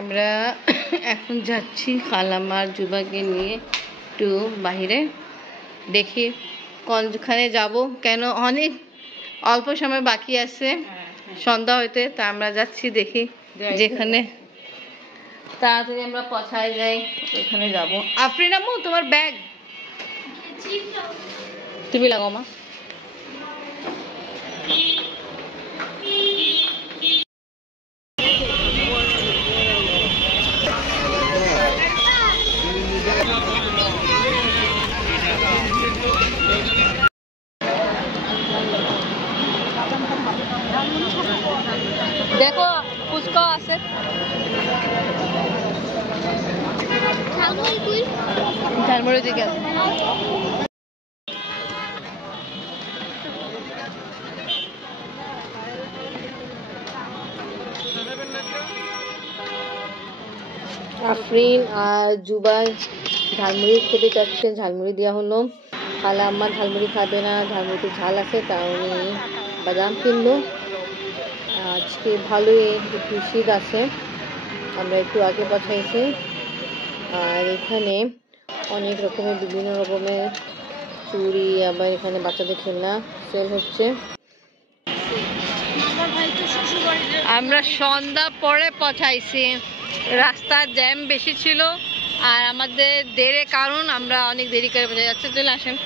আমরা এখন যাচ্ছি খালামার জুবাকে নিয়ে একটু বাইরে, দেখি কোনখানে যাব, কেন অনেক অল্প সময় বাকি আছে সন্ধ্যা হইতে। তা আমরা যাচ্ছি, দেখি যেখানে তাড়াতাড়ি আমরা পৌঁছায় যাই ওখানে যাব। আফরিন আম্মু তোমার ব্যাগ তুমি লাগাও মা। দেখো ফুচকা আছে, ঝালমুড়ি দিকে আছে। আফরিন আর জুবাই ঝালমুড়ি খেতে চাচ্ছেন, ঝালমুড়ি দেওয়া হলো। খালা আম্মা ঝালমুড়ি খাবে না, ঝালমুড়িতে ঝাল আছে, তাও উনি বাদাম কিনলো। আজকে ভালোই একটু শীত আছে, আমরা একটু আগে পৌঁছাইছি। আর এখানে অনেক রকমের বিভিন্ন রকমের চুড়ি, আবার এখানে বাচ্চাদের খেলনা সেল হচ্ছে। আমরা সন্ধ্যা পরে পৌঁছাইছি, রাস্তার জ্যাম বেশি ছিল আর আমাদের দেরির কারণ আমরা অনেক দেরি করে পৌঁছে যাচ্ছি। চলে আসেন।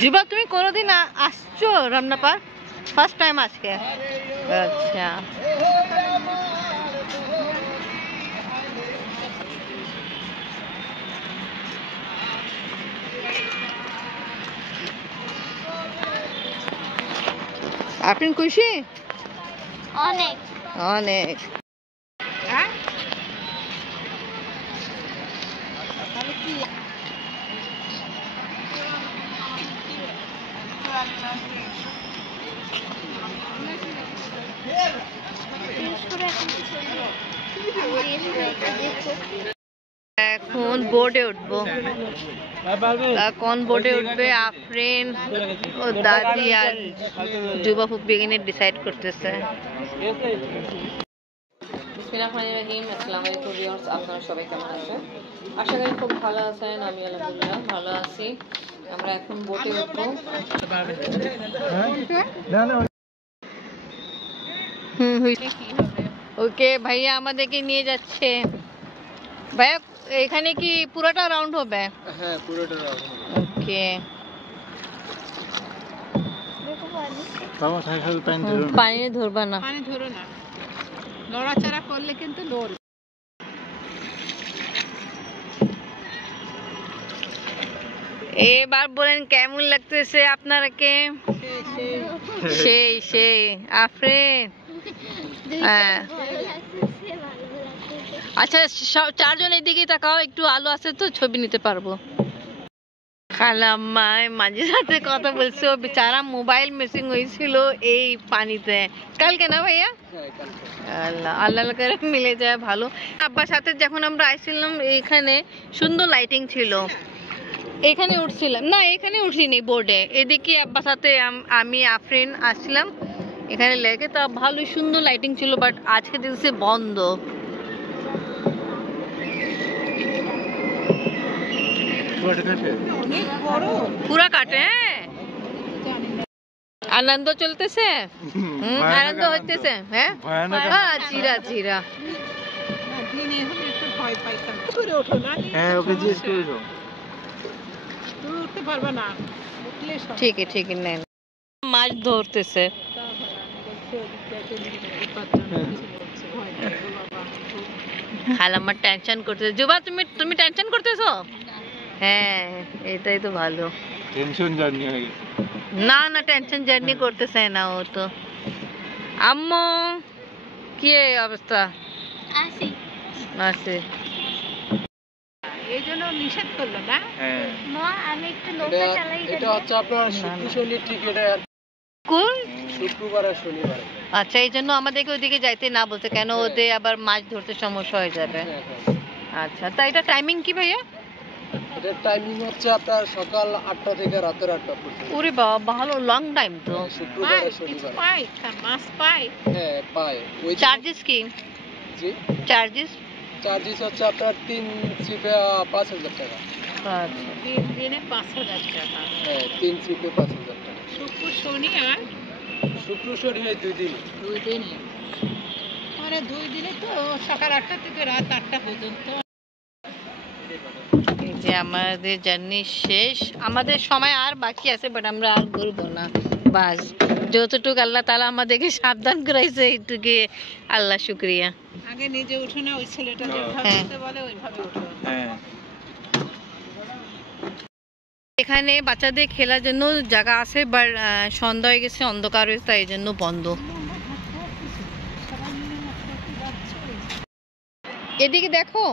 জিবা তুমি কোনোদিন আসছো রামনা পার্ক? ফার্স্ট টাইম আজকে? আচ্ছা, আপনি খুশি? অনেক অনেক। এখন বোর্ডে উঠবো, কোন বোর্ডে উঠবে আফরিন ও দাদি আর যুবা ফুপি ডিসাইড করতেছে। বিসমিল্লাহিররহমানিররহিম। আসসালামু আলাইকুম ভিউয়ার্স, আপনারা সবাই কেমন আছেন? আশা করি খুব ভালো আছেন। আমি আলহামদুলিল্লাহ ভালো আছি। আমরা এখন বোটে উঠবো। ওকে ভাইয়া আমাদেরকে নিয়ে যাচ্ছে। ভাইয়া এখানে কি পুরোটা রাউন্ড হবে? হ্যাঁ পুরোটা রাউন্ড হবে। ওকে, পানি ধরবা না, পানি ধরো না, লড়াচড়া করলে কিন্তু লড়বে। এবার বলেন কেমন লাগতেছে আপনারাকে? সেই সেই আফরিন। হ্যাঁ আচ্ছা, চারজন এদিকে তাকাও, একটু আলো আছে তো ছবি নিতে পারবো। খালাম্মায় মাঝে সাথে কথা বলছে, ও বেচারা মোবাইল মিসিং হয়েছিল এই পানিতে কালকে, না ভাইয়া? আল্লাহ আল্লাহ করে মিলে যায় ভালো। আব্বার সাথে যখন আমরা আইছিলাম এখানে সুন্দর লাইটিং ছিল, এখানে উঠছিলাম না, এখানে উঠিনি বোর্ডে, এদিকে আব্বার সাথে আমি আফরিন আসছিলাম এখানে লেগে, তা ভালো সুন্দর লাইটিং ছিল, বাট আজকে দিনসে বন্ধ। পুরা কাটে। আনন্দ চলতেছে, আনন্দ হইতেছে। হ্যাঁ চিরা চিরা ঠিকই ঠিকই নেন। মাছ ধরতেছে, খালাম্মা টেনশন করতেছে। জুবা তুমি টেনশন করতেছো? হ্যাঁ এটাই তো ভালো, টেনশন জার্নি হয়ে গেছে। না না টেনশন জার্নি করতেছে না ও তো। আম্মু কি অবস্থা? আসি আসি, এইজন্য নিষেধ করলো না। হ্যাঁ মা আমি একটু নৌকা চালাই। এটা হচ্ছে আপনার শুক্র শনি টিকেট, কোন শুক্রবার আর শনিবার। আচ্ছা, এই জন্য আমাদেরকে ওইদিকে যাইতে না বলতে, কেন ওতে আবার মাছ ধরতে সমস্যা হয়ে যাবে। আচ্ছা, তা এটা টাইমিং কি ভাইয়া? এটার টাইমিং হচ্ছে আপনার সকাল 8টা থেকে রাতের 8টা পর্যন্ত। ওরে বাবা, ভালো লং টাইম তো। শুক্রবার আর শনিবার। মাছ পাই? হ্যাঁ পায়। ওই চার্জেস কি? জি, চার্জেস হচ্ছে আপনার 3 ট্রিপে 5000 টাকা। আচ্ছা, 3 দিনে 5000 টাকা। হ্যাঁ 3 ট্রিপে 5000 টাকা। শুক্র শনি আর শুক্র শনি হয় 2 দিন। 2 দিন, মানে 2 দিনে তো সকাল 8টা থেকে রাত 8টা পর্যন্ত। এই যে আমাদের জার্নি শেষ, আমাদের সময় আর বাকি আছে, বাট আমরা আর ঘুরবো না। বাস যতটুকু আল্লাহ তাআলা আমাদেরকে সাবধান করাইছে এইটুকু আল্লাহ শুকরিয়া। আগে নিজে উঠো না, ওই ছেলেটা যেভাবে উঠতে বলে ওইভাবে উঠো। হ্যাঁ, এখানে বাচ্চাদের খেলার জন্য জায়গা আছে, বাট সন্ধ্যা হয়ে গেছে, অন্ধকার হয়েছে, তাই এই জন্য বন্ধ। এদিকে দেখো,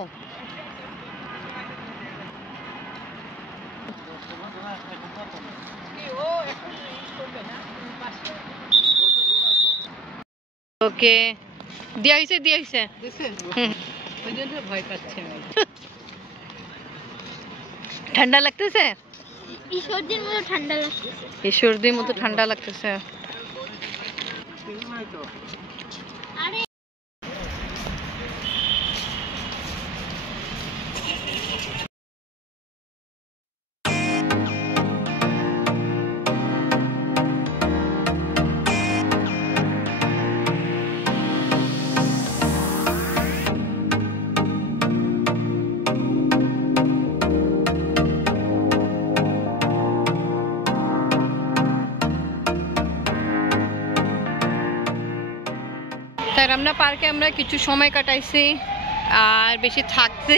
ওকে দিয়া হয়েছে ভয় পাচ্ছে। ঠান্ডা লাগতেছে, ঈশ্বরদীর মতো ঠান্ডা লাগতেছে। রামনা পার্কে আমরা কিছু সময় কাটাইছি, আর বেশি থাকতে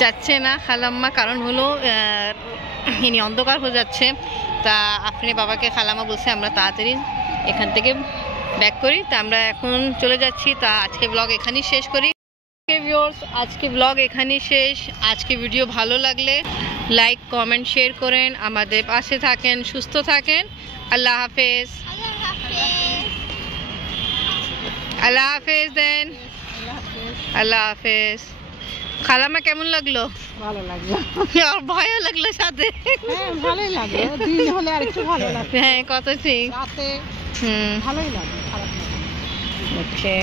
যাচ্ছে না খালাম্মা, কারণ হলো ইনি অন্ধকার হয়ে যাচ্ছে। তা আপনি বাবাকে খালাম্মা বলছে আমরা তাড়াতাড়ি এখান থেকে ব্যাক করি, তা আমরা এখন চলে যাচ্ছি। তা আজকে ব্লগ এখানেই শেষ করি। আজকে ব্লগ এখানেই শেষ। আজকে ভিডিও ভালো লাগলে লাইক কমেন্ট শেয়ার করেন, আমাদের পাশে থাকেন, সুস্থ থাকেন। আল্লাহ হাফেজ। আল্লাহ হাফেজ দেন। আল্লাহ হাফেজ। খালাম্মা কেমন লাগলো? ভালো লাগলো, আর ভয়ও লাগলো সাথে। হ্যাঁ ভালোই লাগলো, দিন হলে আর একটু ভালো লাগবে। হ্যাঁ কত ঠিক রাতে ভালোই লাগলো, খারাপ লাগলো। ওকে।